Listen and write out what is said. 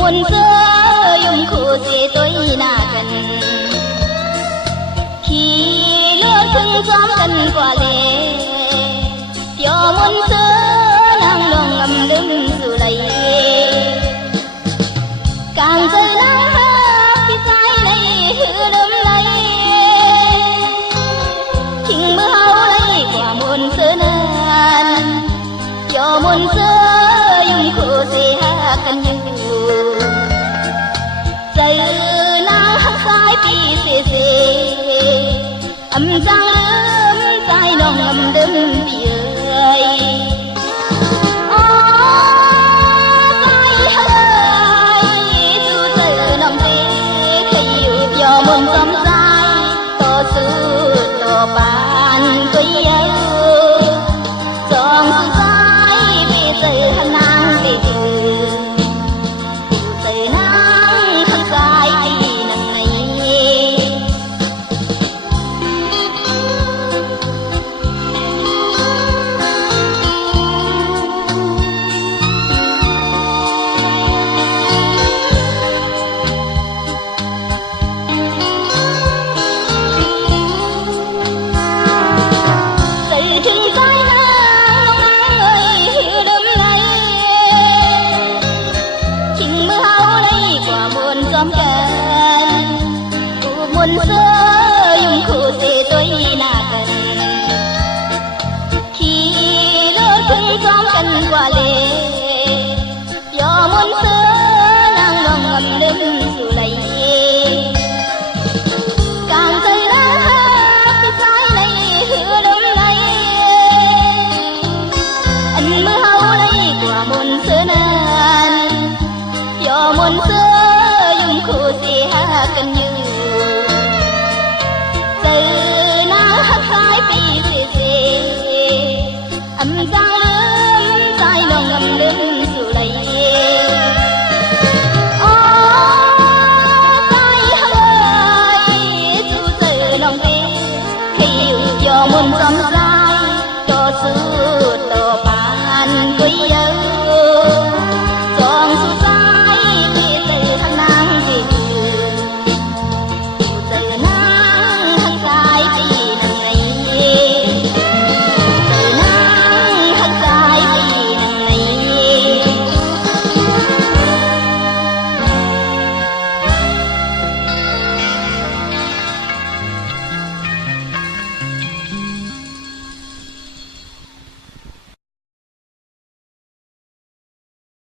muôn xưa dùng khổ sẽ tôi là gần khi lứa thương xóm cần quả lệ cho muôn xưa nàng lòng ngầm lưng dù lấy càng giờ nắng phía trái này hứa đâm lấy chừng mưa hao lấy quả muôn xưa nan cho muôn xưa dùng khổ sẽ cần như âm giang lướm dài lòng ngầm đâm bìa vai hơi dù giờ nằm thế khi yêu cho môn xóm dài to sư to bàn tuy yêu dòng sư dài vì giờ hân nàng thì giờ nàng hân dài nặng này muôn xưa dùng khổ sẽ tôi là cần khi lỡ thương xóm cần quả lệ do muôn xưa nàng lòng ngầm lưng dù lấy càng thấy lá phía trái này hứa đâm lấy anh mưa hao đây quả muôn xưa nan do muôn xưa